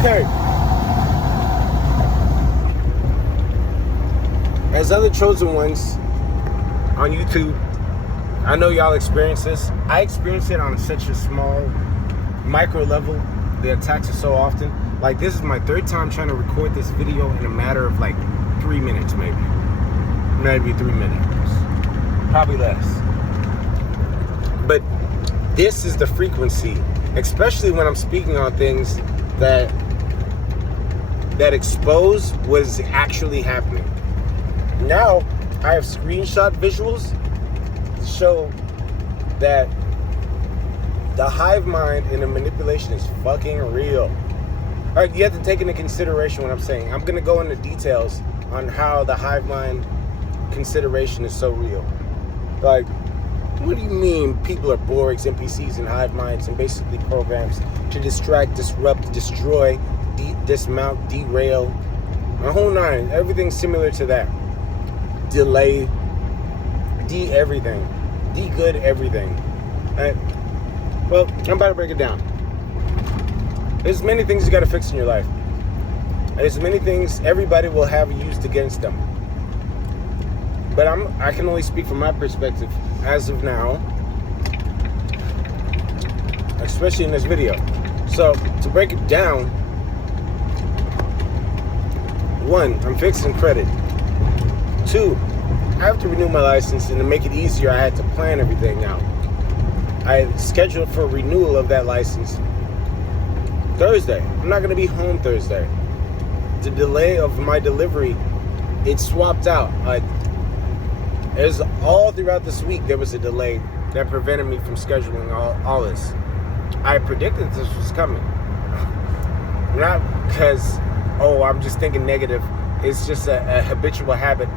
Okay. As other chosen ones on YouTube, I know y'all experience this. I experience it on such a small, micro level. The attacks are so often. Like, this is my third time trying to record this video in a matter of like 3 minutes, maybe 3 minutes, probably less. But this is the frequency, especially when I'm speaking on things that expose what is actually happening. Now I have screenshot visuals to show that the hive mind and the manipulation is fucking real. All right, you have to take into consideration what I'm saying. I'm gonna go into details on how the hive mind consideration is so real. Like, what do you mean people are Borgs, NPCs, and hive minds, and basically programs to distract, disrupt, destroy, dismount, derail, a whole nine, everything similar to that. Delay, everything, good everything. Right? Well, I'm about to break it down. There's many things you got to fix in your life. There's many things everybody will have used against them. But I can only speak from my perspective as of now, especially in this video. So to break it down, 1, I'm fixing credit. 2, I have to renew my license, and to make it easier, I had to plan everything out. I scheduled for renewal of that license Thursday. I'm not going to be home Thursday. The delay of my delivery, it swapped out. There's all throughout this week, there was a delay that prevented me from scheduling all this. I predicted this was coming. Not because, I'm just thinking negative. It's just a habitual habit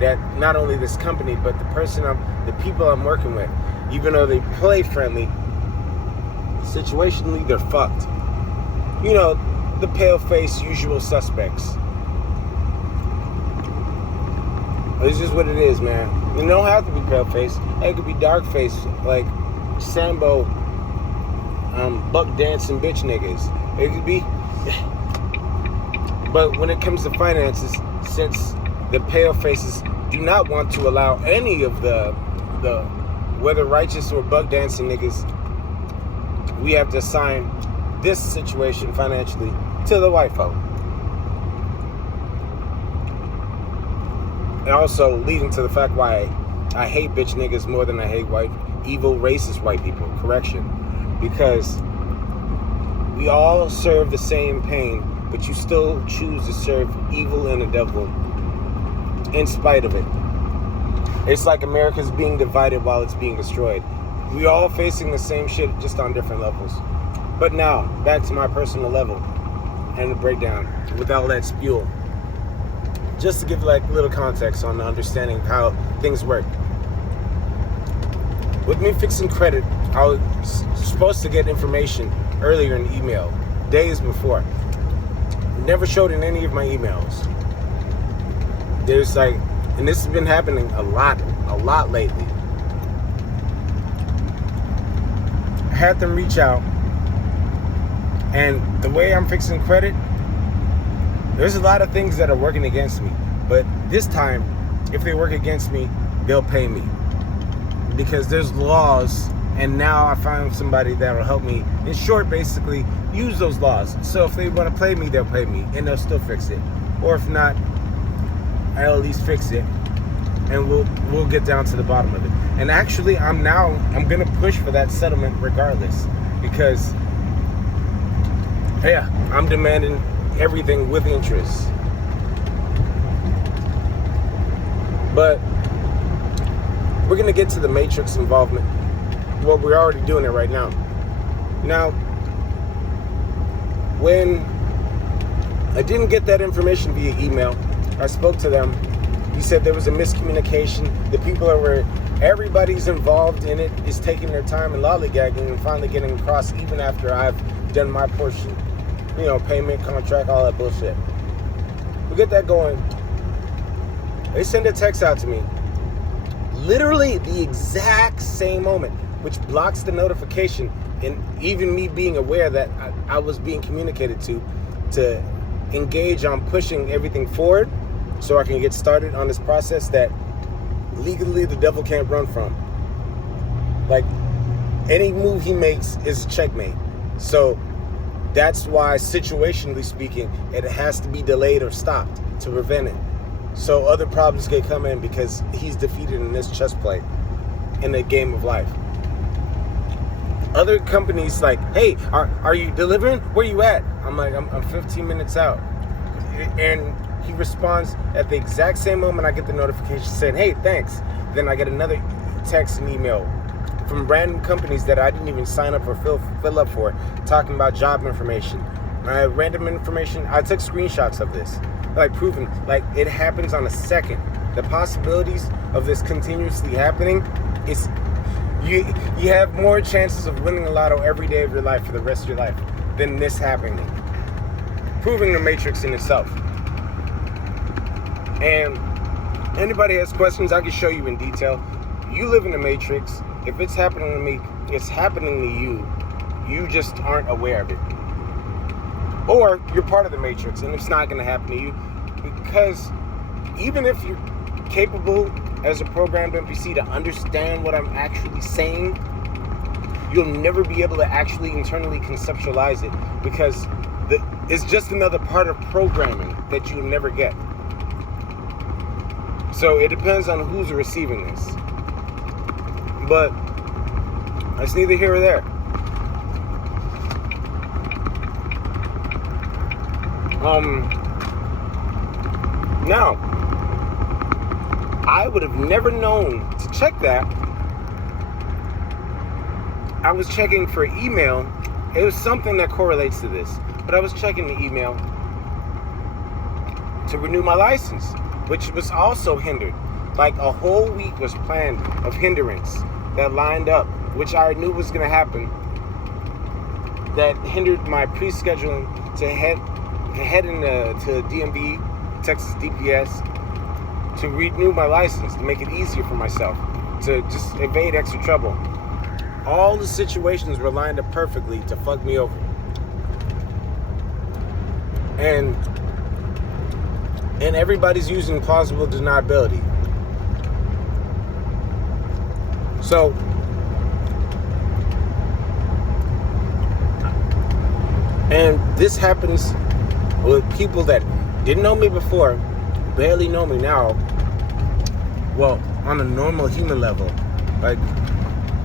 that not only this company, but the people I'm working with, even though they play friendly, situationally, they're fucked. You know, the pale-faced usual suspects. It's just what it is, man. You don't have to be pale-faced. It could be dark-faced, like Sambo, buck-dancing bitch niggas. It could be. But when it comes to finances, since the pale-faces do not want to allow any of the whether righteous or buck-dancing niggas, we have to assign this situation financially to the white folk. And also leading to the fact why I hate bitch niggas more than I hate evil, racist white people. Correction. Because we all serve the same pain, but you still choose to serve evil and the devil in spite of it. It's like America's being divided while it's being destroyed. We all facing the same shit, just on different levels. But now, back to my personal level and the breakdown with all that spew. Just to give like a little context on the understanding how things work. With me fixing credit, I was supposed to get information earlier in email, days before. Never showed in any of my emails. There's like, and this has been happening a lot lately. I had them reach out, and the way I'm fixing credit, there's a lot of things that are working against me. But this time, if they work against me, they'll pay me. Because there's laws, and now I found somebody that will help me, in short, basically, use those laws. So if they want to pay me, they'll pay me, and they'll still fix it. Or if not, I'll at least fix it, and we'll get down to the bottom of it. And actually, I'm going to push for that settlement regardless. Because, yeah, I'm demanding everything with interest. But we're going to get to the Matrix involvement. Well, we're already doing it right now. Now, when I didn't get that information via email, I spoke to them. He said there was a miscommunication. The people that were, everybody's involved in it is taking their time and lollygagging and finally getting across even after I've done my portion. You know, payment, contract, all that bullshit. We get that going. They send a text out to me. Literally the exact same moment, which blocks the notification, and even me being aware that I was being communicated to, to engage on pushing everything forward so I can get started on this process that legally the devil can't run from. Like, any move he makes is a checkmate. So that's why, situationally speaking, it has to be delayed or stopped to prevent it. So other problems can come in because he's defeated in this chess play in the game of life. Other companies like, hey, are you delivering? Where you at? I'm like, I'm 15 minutes out. And he responds at the exact same moment I get the notification saying, hey, thanks. Then I get another text and email from random companies that I didn't even sign up or fill up for, talking about job information. Random information. I took screenshots of this, like proving, like it happens on a second. The possibilities of this continuously happening is, you have more chances of winning the lotto every day of your life for the rest of your life than this happening. Proving the matrix in itself. And anybody has questions, I can show you in detail. You live in the matrix. If it's happening to me, it's happening to you. You just aren't aware of it. Or you're part of the matrix and it's not going to happen to you, because even if you're capable as a programmed NPC to understand what I'm actually saying, you'll never be able to actually internally conceptualize it, because it's just another part of programming that you'll never get. So it depends on who's receiving this. But it's neither here or there. Now, I would have never known to check that. I was checking for email. It was something that correlates to this. But I was checking the email to renew my license, which was also hindered. Like a whole week was planned of hindrance that lined up, which I knew was going to happen, that hindered my pre-scheduling to head to DMV, Texas DPS, to renew my license, to make it easier for myself, to just evade extra trouble. All the situations were lined up perfectly to fuck me over. And everybody's using plausible deniability. So, and this happens with people that didn't know me before, barely know me now. Well, on a normal human level. Like,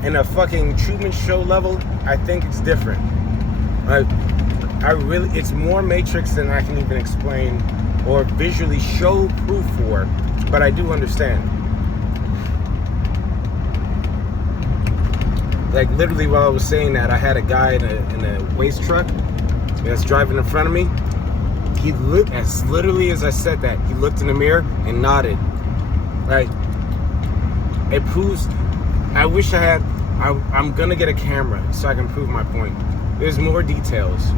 in a fucking Truman Show level, I think it's different. Like, it's more matrix than I can even explain or visually show proof for, but I do understand. Like, literally while I was saying that, I had a guy in a waste truck that's driving in front of me. He looked, as literally as I said that, he looked in the mirror and nodded. Like, it proves, I wish I had, I'm gonna get a camera so I can prove my point. There's more details.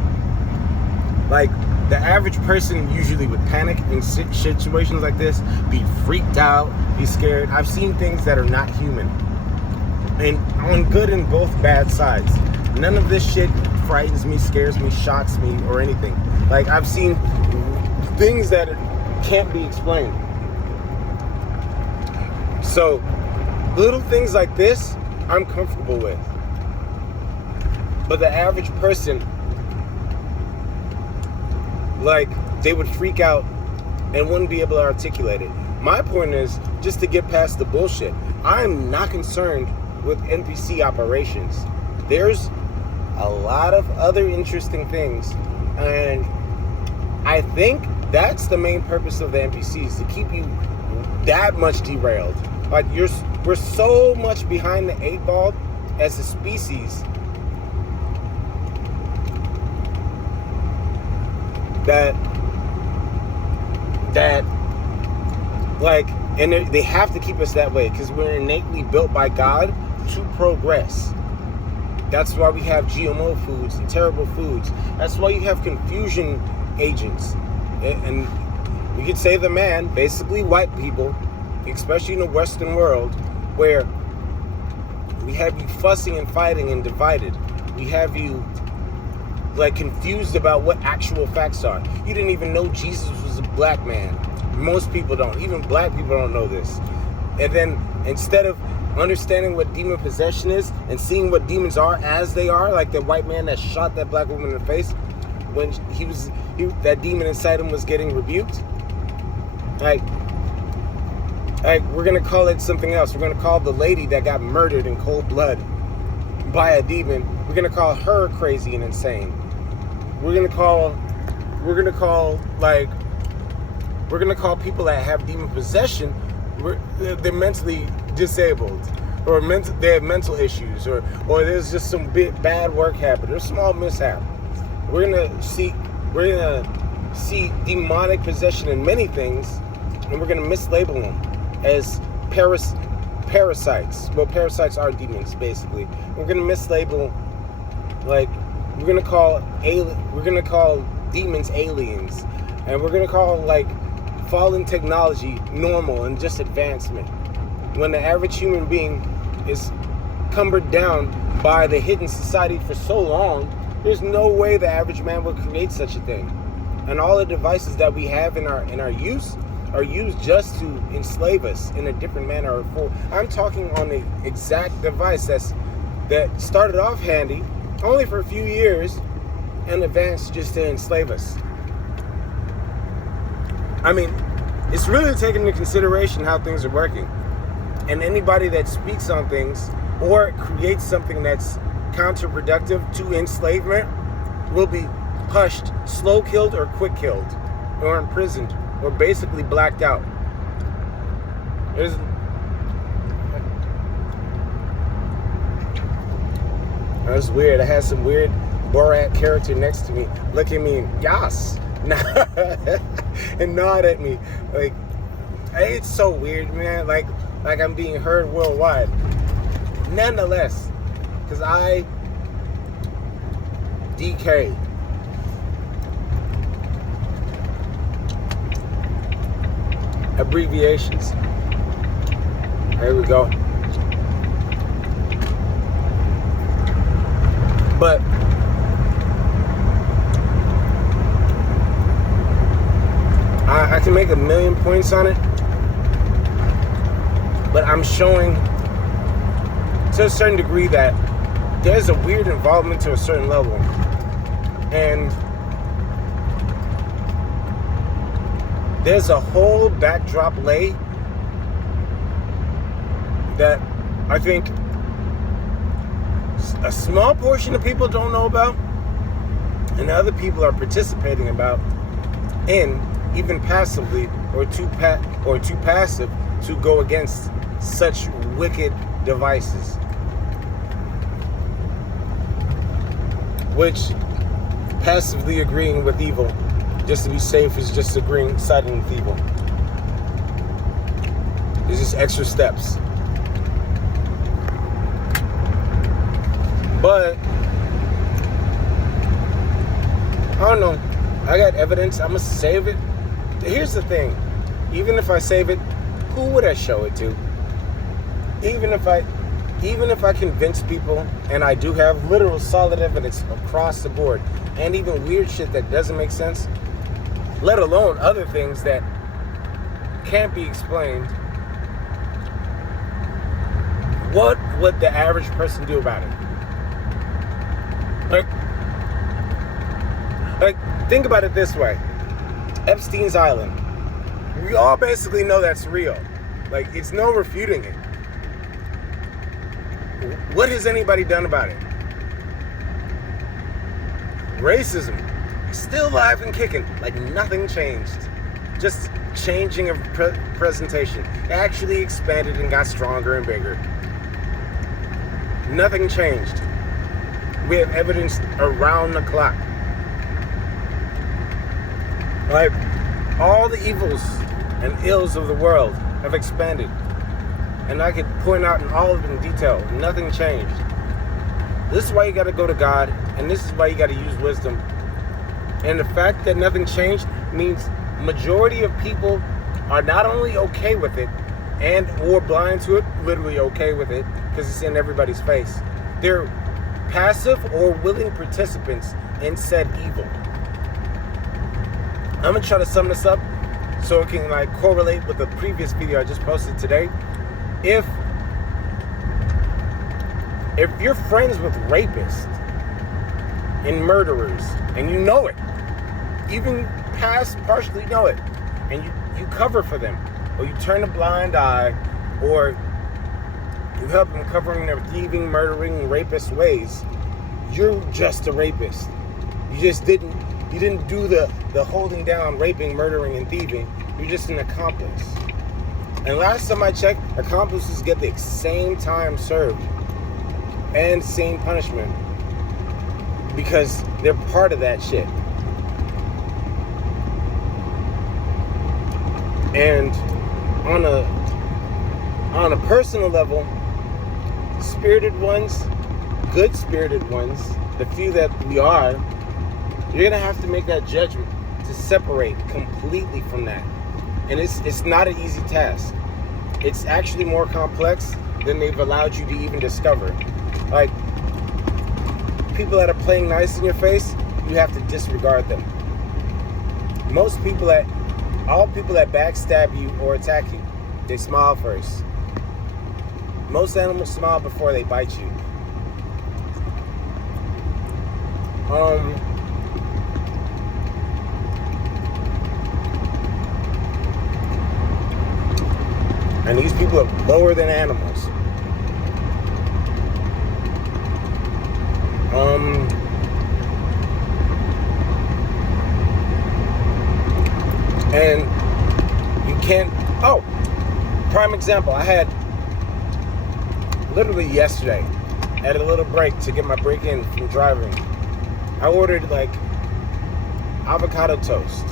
Like, the average person usually would panic in situations like this, be freaked out, be scared. I've seen things that are not human. And on good and both bad sides. None of this shit frightens me, scares me, shocks me, or anything. Like, I've seen things that can't be explained. So, little things like this, I'm comfortable with. But the average person, like, they would freak out and wouldn't be able to articulate it. My point is just to get past the bullshit. I'm not concerned with NPC operations. There's a lot of other interesting things, and I think that's the main purpose of the NPCs, to keep you that much derailed. Like, we're so much behind the 8 ball as a species that like, and they have to keep us that way because we're innately built by God to progress. That's why we have GMO foods and terrible foods. That's why you have confusion agents. And we could say the man, basically white people, especially in the Western world, where we have you fussing and fighting and divided. We have you like confused about what actual facts are. You didn't even know Jesus was a black man. Most people don't. Even black people don't know this. And then instead of understanding what demon possession is and seeing what demons are as they are, like the white man that shot that black woman in the face when that demon inside him was getting rebuked, like we're gonna call it something else. We're gonna call the lady that got murdered in cold blood by a demon, we're gonna call her crazy and insane. We're gonna call people that have demon possession, they're mentally disabled, or they have mental issues, or there's just some big bad work habit or small mishap. We're gonna see demonic possession in many things, and we're gonna mislabel them as parasites. Well, parasites are demons, basically. We're gonna mislabel, like we're gonna call demons aliens, and we're gonna call like fallen technology normal and just advancement. When the average human being is cumbered down by the hidden society for so long, there's no way the average man would create such a thing. And all the devices that we have in our use are used just to enslave us in a different manner. I'm talking on the exact device that started off handy only for a few years and advanced just to enslave us. I mean, it's really taking into consideration how things are working. And anybody that speaks on things or creates something that's counterproductive to enslavement will be hushed, slow killed, or quick killed, or imprisoned, or basically blacked out. That's weird. I had some weird Borat character next to me look at me and yas and nod at me. Like, it's so weird, man. Like I'm being heard worldwide. Nonetheless, because I DK. Abbreviations. There we go. But I can make a million points on it, but I'm showing to a certain degree that there's a weird involvement to a certain level, and there's a whole backdrop lay that I think a small portion of people don't know about, and other people are participating about, and even passively or too passive to go against such wicked devices. Which passively agreeing with evil just to be safe is just siding with evil. It's just extra steps. But I don't know. I got evidence. I'm gonna save it. Here's the thing. Even if I save it, who would I show it to? Even if I convince people, and I do have literal solid evidence across the board, and even weird shit that doesn't make sense, let alone other things that can't be explained, what would the average person do about it? Like, think about it this way. Epstein's Island. We all basically know that's real. Like, it's no refuting it. What has anybody done about it? Racism. Still alive and kicking. Like, nothing changed. Just changing of presentation. It actually expanded and got stronger and bigger. Nothing changed. We have evidence around the clock. Like, all the evils and ills of the world have expanded. And I could point out in all of them in detail. Nothing changed. This is why you got to go to God, and this is why you got to use wisdom. And the fact that nothing changed means majority of people are not only okay with it and or blind to it, literally okay with it because it's in everybody's face. They're passive or willing participants and said evil. I'm gonna try to sum this up so it can like correlate with the previous video I just posted today. If you're friends with rapists and murderers and you know it, even partially know it, and you cover for them, or you turn a blind eye, or you help them covering their thieving, murdering, rapist ways, you're just a rapist. You didn't do the holding down, raping, murdering, and thieving. You're just an accomplice. And last time I checked, accomplices get the same time served and same punishment because they're part of that shit. And on a personal level, spirited ones, good spirited ones, the few that we are, you're gonna have to make that judgment to separate completely from that. And it's not an easy task. It's actually more complex than they've allowed you to even discover. Like, people that are playing nice in your face, you have to disregard them. All people that backstab you or attack you, they smile first. Most animals smile before they bite you. And these people are lower than animals. And you can't. Oh, prime example. I had literally yesterday, at a little break to get my break in from driving, I ordered like avocado toast.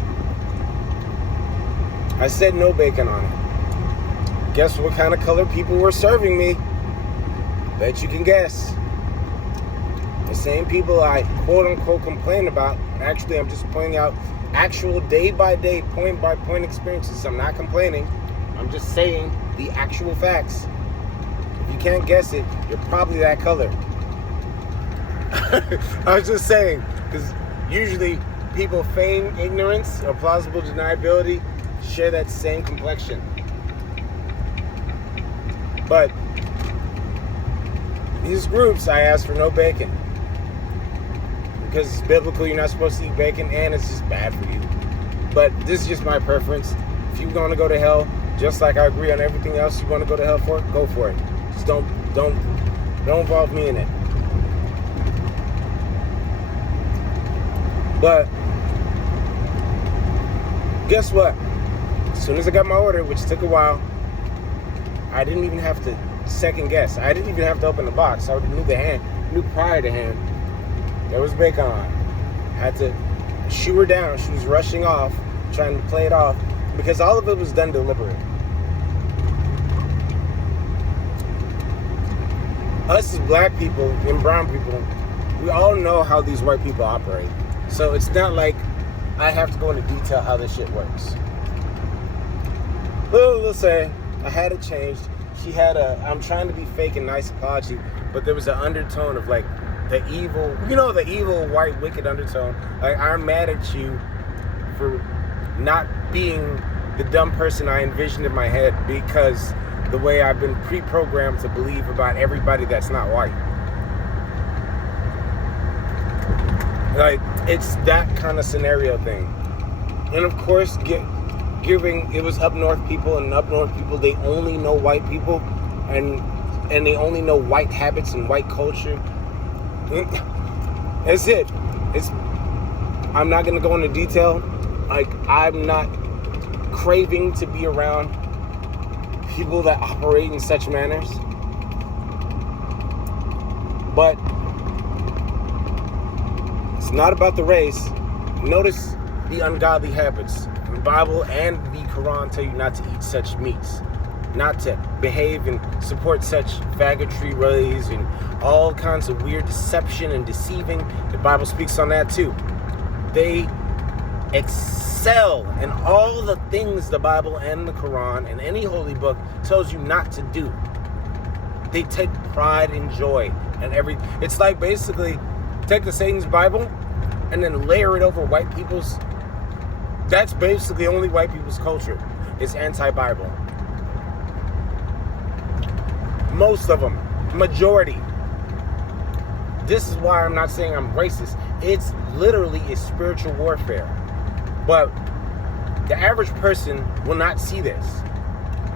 I said no bacon on it. Guess what kind of color people were serving me? Bet you can guess. The same people I quote unquote complain about. Actually, I'm just pointing out actual day by day, point by point experiences. I'm not complaining. I'm just saying the actual facts. If you can't guess it, you're probably that color. I was just saying, because usually people feign ignorance or plausible deniability, share that same complexion. But these groups, I asked for no bacon. Because it's biblical, you're not supposed to eat bacon, and it's just bad for you. But this is just my preference. If you want to go to hell, just like I agree on everything else you want to go to hell for, go for it. Just don't involve me in it. But guess what? As soon as I got my order, which took a while, I didn't even have to second guess. I didn't even have to open the box. I already knew prior to hand. There was bacon on. I had to shoo her down. She was rushing off, trying to play it off, because all of it was done deliberate. Us as black people and brown people, we all know how these white people operate. So it's not like I have to go into detail how this shit works. We'll say I had it changed. She had I'm trying to be fake and nice apology, but there was an undertone of like the evil white wicked undertone. Like, I'm mad at you for not being the dumb person I envisioned in my head because the way I've been pre-programmed to believe about everybody that's not white. Like, it's that kind of scenario thing. And of course, it was up north people, and up north people, they only know white people, and they only know white habits and white culture. That's it. I'm not going to go into detail. Like, I'm not craving to be around people that operate in such manners. But it's not about the race. Notice the ungodly habits. The Bible and the Quran tell you not to eat such meats, not to behave and support such faggotry ways and all kinds of weird deception and deceiving. The Bible speaks on that too. They excel in all the things the Bible and the Quran and any holy book tells you not to do. They take pride and joy in every. It's like basically take the Satan's Bible and then layer it over white people's. That's basically only white people's culture. It's anti-Bible. Most of them, majority. This is why I'm not saying I'm racist. It's literally a spiritual warfare. But the average person will not see this.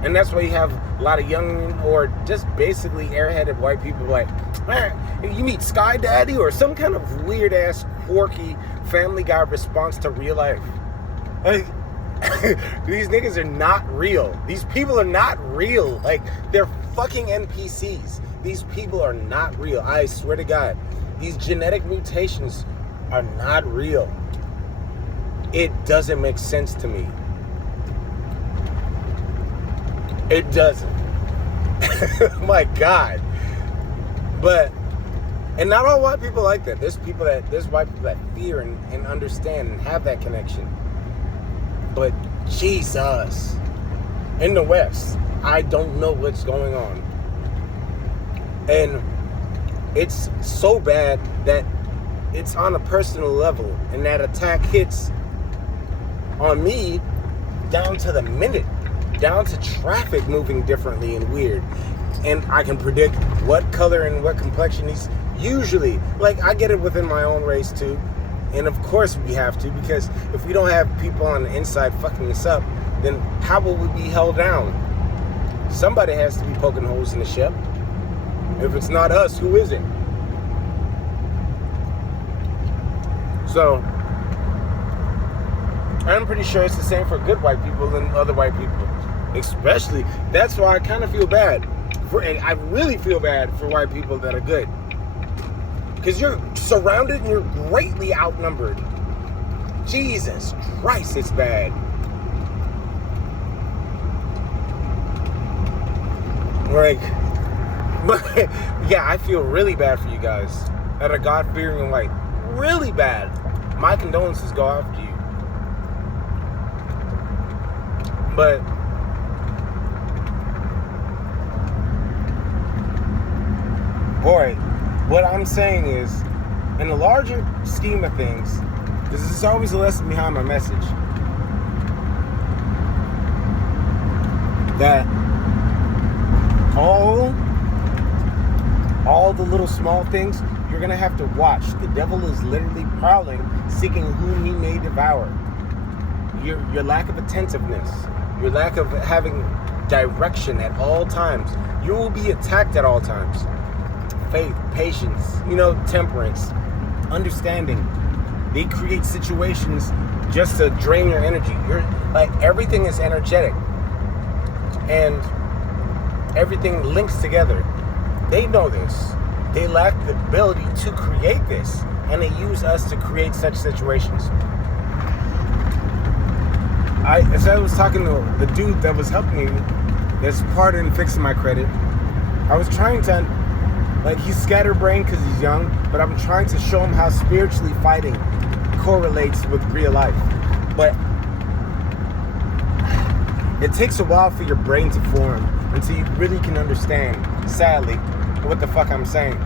And that's why you have a lot of young or just basically airheaded white people like, man, you meet Sky Daddy or some kind of weird ass, quirky Family Guy response to real life. Like, these niggas are not real. These people are not real. Like, they're fucking NPCs. These people are not real. I swear to God. These genetic mutations are not real. It doesn't make sense to me. It doesn't. My God. But, and not all white people like that. There's white people that fear and understand and have that connection. But Jesus, in the West, I don't know what's going on. And it's so bad that it's on a personal level. And that attack hits on me down to the minute. Down to traffic moving differently and weird. And I can predict what color and what complexion he's usually. Like, I get it within my own race too. And of course we have to, because if we don't have people on the inside fucking us up, then how will we be held down? Somebody has to be poking holes in the ship. If it's not us, who is it? So, I'm pretty sure it's the same for good white people and other white people. Especially, that's why I kind of feel bad. And I really feel bad for white people that are good. Because you're surrounded and you're greatly outnumbered. Jesus Christ, it's bad. Like, but yeah, I feel really bad for you guys that are God-fearing and white. Really bad. My condolences go out to you. But boy, what I'm saying is, in the larger scheme of things, this is always a lesson behind my message, that all the little small things, you're going to have to watch. The devil is literally prowling, seeking whom he may devour. Your lack of attentiveness, your lack of having direction at all times, you will be attacked at all times. Faith, patience, temperance, understanding. They create situations just to drain your energy. Everything is energetic. And everything links together. They know this. They lack the ability to create this. And they use us to create such situations. As I was talking to the dude that was helping me, that's part in fixing my credit, I was trying to, he's scatterbrained because he's young, but I'm trying to show him how spiritually fighting correlates with real life. But it takes a while for your brain to form until you really can understand, sadly, what the fuck I'm saying.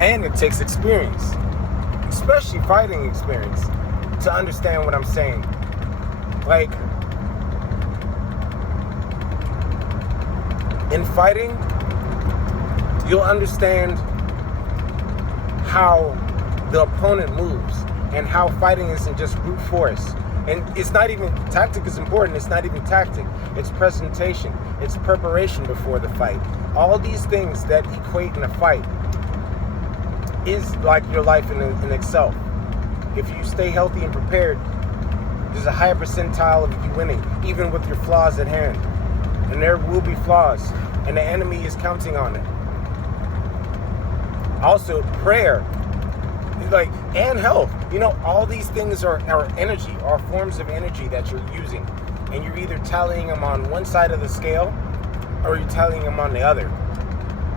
And it takes experience, especially fighting experience, to understand what I'm saying. In fighting, you'll understand how the opponent moves and how fighting isn't just brute force. And it's not even, tactic is important, it's not even tactic. It's presentation, it's preparation before the fight. All these things that equate in a fight is like your life in itself. If you stay healthy and prepared, there's a higher percentile of you winning, even with your flaws at hand. And there will be flaws, and the enemy is counting on it. Also, prayer, and health. All these things are energy, are forms of energy that you're using. And you're either tallying them on one side of the scale, or you're tallying them on the other.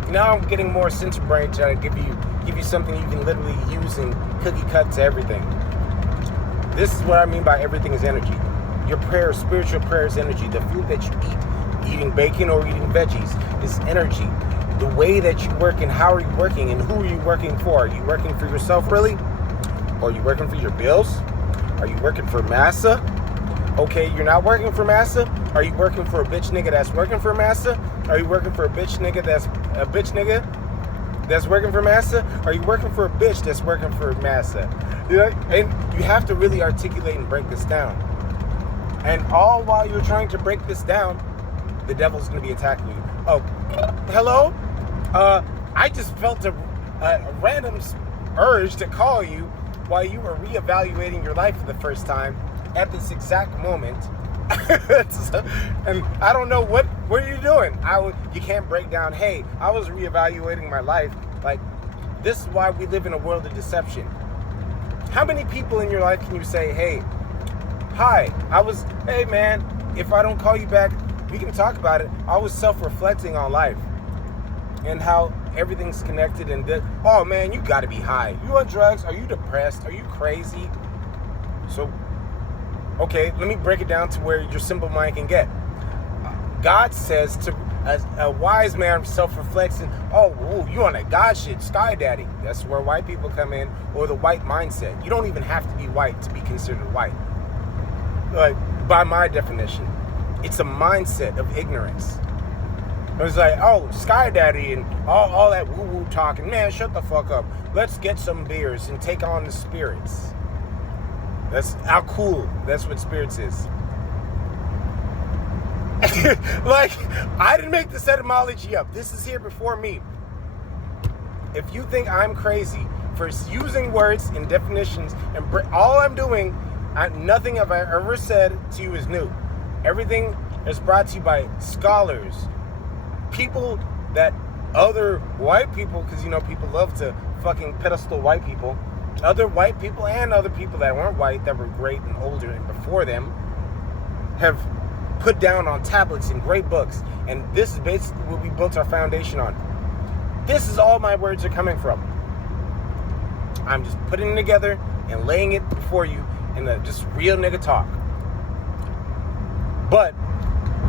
Now I'm getting more center brain, trying to give you something you can literally use and cookie cut to everything. This is what I mean by everything is energy. Your prayer, spiritual prayer is energy. The food that you eat, eating bacon or eating veggies, is energy. the way that you work and how are you working and who are you working for? Are you working for yourself really? Or are you working for your bills? Are you working for massa? Okay, you're not working for massa? Are you working for a bitch nigga that's working for massa? Are you working for a bitch nigga that's a bitch nigga that's working for massa? Are you working for a bitch that's working for massa? You know, and you have to really articulate and break this down. And all while you're trying to break this down, the devil's going to be attacking you. Oh, hello? I just felt a random urge to call you while you were reevaluating your life for the first time at this exact moment. And I don't know what are you doing? You can't break down, hey, I was reevaluating my life. Like, this is why we live in a world of deception. How many people in your life can you say, hey, hi, hey man, if I don't call you back, we can talk about it. I was self-reflecting on life and how everything's connected and oh man, you gotta be high. You on drugs? Are you depressed? Are you crazy? So, okay, let me break it down to where your simple mind can get. God says to a wise man self-reflects and, oh, you on that God shit, sky daddy. That's where white people come in, or the white mindset. You don't even have to be white to be considered white. Like, by my definition, it's a mindset of ignorance. It's like, oh, sky daddy and all that woo-woo talking. Man, shut the fuck up. Let's get some beers and take on the spirits. That's how cool. That's what spirits is. Like, I didn't make this etymology up. This is here before me. If you think I'm crazy for using words and definitions, and all I'm doing, nothing have I ever said to you is new. Everything is brought to you by scholars, people that other white people, because you know people love to fucking pedestal white people, other white people and other people that weren't white that were great and older and before them have put down on tablets in great books. And this is basically what we built our foundation on. This is all my words are coming from. I'm just putting it together and laying it before you in just real nigga talk. But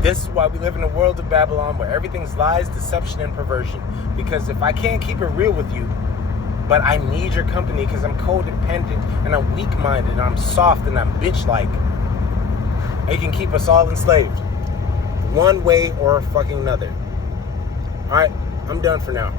this is why we live in a world of Babylon where everything's lies, deception, and perversion. Because if I can't keep it real with you, but I need your company because I'm codependent and I'm weak-minded and I'm soft and I'm bitch-like, it can keep us all enslaved. One way or fucking another. Alright, I'm done for now.